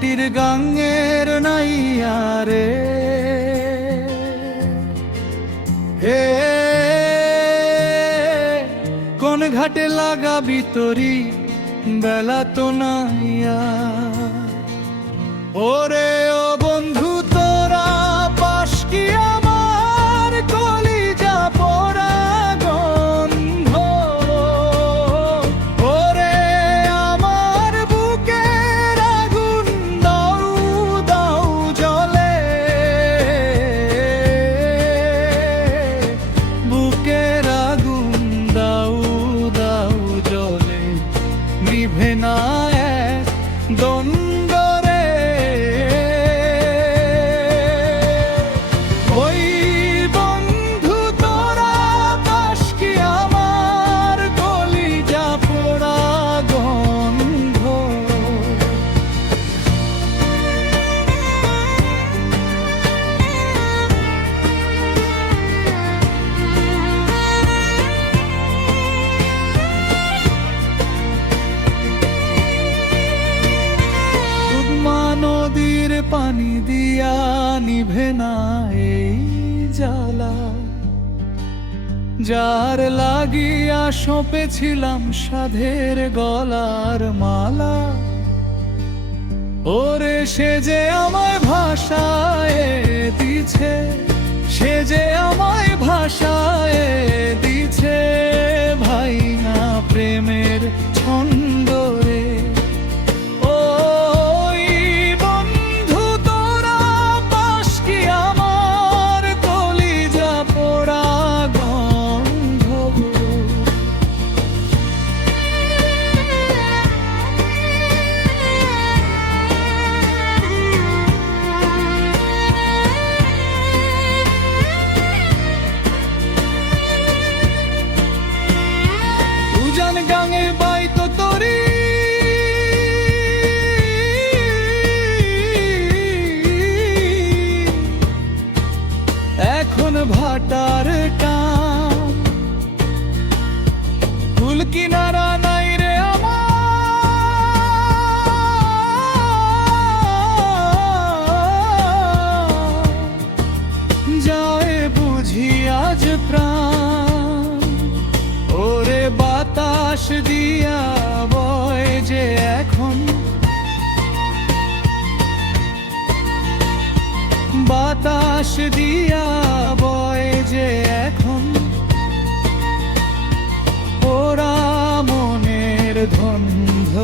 ভাটির গাঙ্গের নাইয়া রে হে কোন ঘাটে লাগাবি তরি বেলা তো নাইয়া। ওরে don't পানি দিয়া নিভে না এই জ্বালা। যার লাগিয়া সঁপেছিলাম সাধের গলার মালা। ওরে সে যে আমায় ভাষায় দিছে, সে যে আমায় ভাষায় দিছে এখন ভাটার টান। ফুল কিনারা নাই রে আমার। যায় বুঝি আজ প্রাণ। ওরে বাতাস দিয়া বাতাস দিয়া বয় যে এখন। ওরা মনের ধন্য